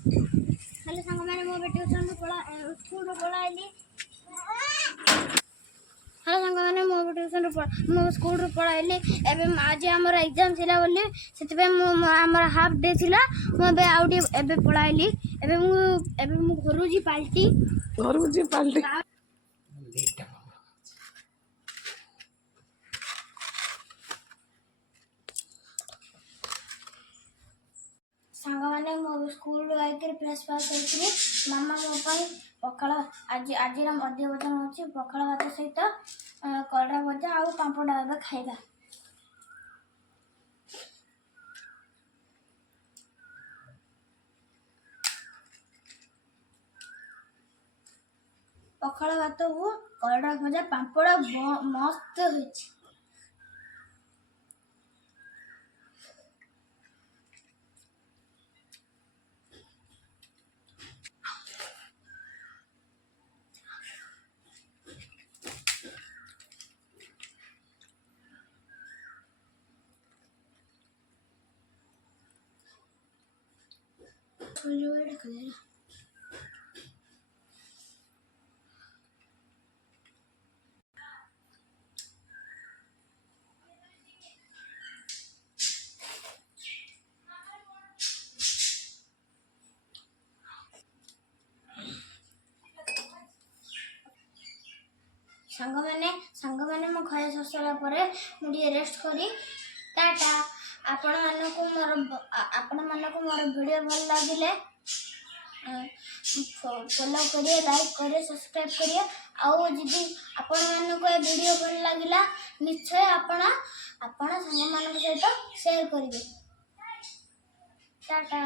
Hello सांग मैंने मो ट्यूशन स्कूल पढ़ाइली। हेलो सांग मैंने मो ट्यूशन मो स्कूल पढ़ाइली। एवं आज आमर एग्जाम थिला बोली से आमर हाफ डे थिला मुझे आउट एवं पढ़ाइली। एवं घर जी पाल्टी सांग मैंने मो स्कूल आकर फ्रेश फ्रेश होती मामा मो पखाड़ आज आज मध्य भोजन हो पखाड़ भात सहित कलरा भजा आउ पांपड़ खाइबा। पखाड़ भात को कलरा भजा पांपड़ मस्त होइछि। सांग मैंने मो खाया ससरा परे मुझे रेस्ट करी टाटा। आपण मानक मोर वीडियो भल लागिले फॉलो करिए, लाइक करिए, सब्सक्राइब करिए। आउ जदि आपण मानक ए वीडियो भल लागिला निश्चय आपण सांग मानक सहित शेयर करिवे। टाटा।